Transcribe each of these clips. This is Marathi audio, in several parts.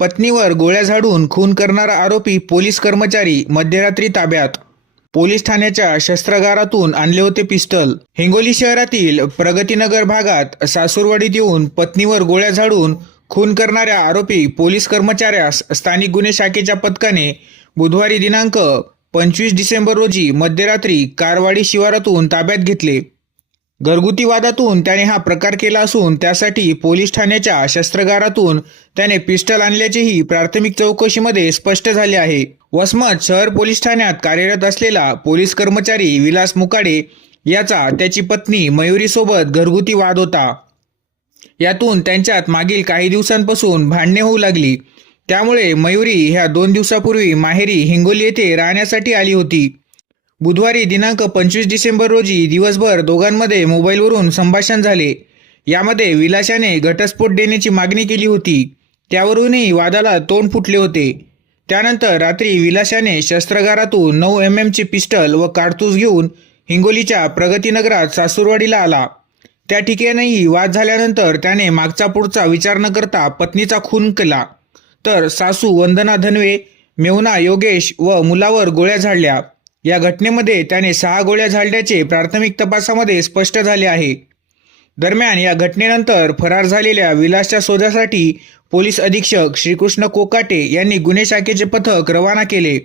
पत्नीवर गोळ्या झाडून खून करणारा आरोपी पोलीस कर्मचारी मध्यरात्री ताब्यात. पोलीस ठाण्याच्या शस्त्रागारातून आणले होते पिस्टल हिंगोली शहरातील प्रगतीनगर भागात सासूरवाडीत येऊन पत्नीवर गोळ्या झाडून खून करणाऱ्या आरोपी पोलीस कर्मचाऱ्यास स्थानिक गुन्हे शाखेच्या पथकाने बुधवारी दिनांक पंचवीस डिसेंबर रोजी मध्यरात्री कारवाडी शिवारातून ताब्यात घेतले. घरगुती वादातून त्याने हा प्रकार केला असून त्यासाठी पोलीस ठाण्याच्या शस्त्रगारातून त्याने पिस्टल आणल्याचेही प्राथमिक चौकशीमध्ये स्पष्ट झाले आहे. वसमत शहर पोलीस ठाण्यात कार्यरत असलेला पोलीस कर्मचारी विलास मुकाडे याचा त्याची पत्नी मयुरीसोबत घरगुती वाद होता. यातून त्यांच्यात मागील काही दिवसांपासून भांडणे होऊ लागली. त्यामुळे मयुरी ह्या दोन दिवसापूर्वी माहेरी हिंगोली येथे राहण्यासाठी आली होती. बुधवारी दिनांक पंचवीस डिसेंबर रोजी दिवसभर दोघांमध्ये मोबाईलवरून संभाषण झाले. यामध्ये विलासाने घटस्फोट देण्याची मागणी केली होती. त्यावरूनही वादाला तोंड फुटले होते. त्यानंतर रात्री विलासाने शस्त्रगारातून नऊ एम एमची पिस्टल व कारतूस घेऊन हिंगोलीच्या प्रगतीनगरात सासूरवाडीला आला. त्या ठिकाणीही वाद झाल्यानंतर त्याने मागचा पुढचा विचार न करता पत्नीचा खून केला. तर सासू वंदना धनवे मेहुना योगेश व मुलावर गोळ्या झाडल्या. या घटनेमध्ये त्याने सहा गोळ्या झाडल्याचे प्राथमिक तपासामध्ये स्पष्ट झाले आहे. दरम्यान या घटनेनंतर फरार झालेल्या विलासच्या शोधासाठी पोलीस अधीक्षक श्रीकृष्ण कोकाटे यांनी गुन्हे शाखेचे पथक रवाना केले.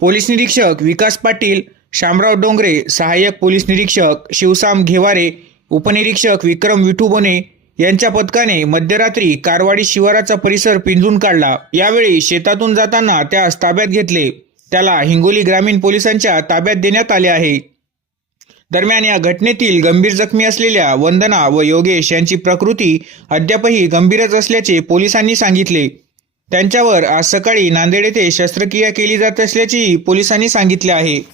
पोलीस निरीक्षक विकास पाटील शामराव डोंगरे सहाय्यक पोलीस निरीक्षक शिवसाम घेवारे उपनिरीक्षक विक्रम विठुबोने यांच्या पथकाने मध्यरात्री कारवाडी शिवाराचा परिसर पिंजून काढला. यावेळी शेतातून जाताना त्यास ताब्यात घेतले. त्याला हिंगोली ग्रामीण पोलिसांच्या ताब्यात देण्यात आले आहे. दरम्यान या घटनेतील गंभीर जखमी असलेल्या वंदना व योगेश यांची प्रकृती अद्यापही गंभीरच असल्याचे पोलिसांनी सांगितले. त्यांच्यावर आज सकाळी नांदेड येथे शस्त्रक्रिया केली जात असल्याचेही पोलिसांनी सांगितले आहे.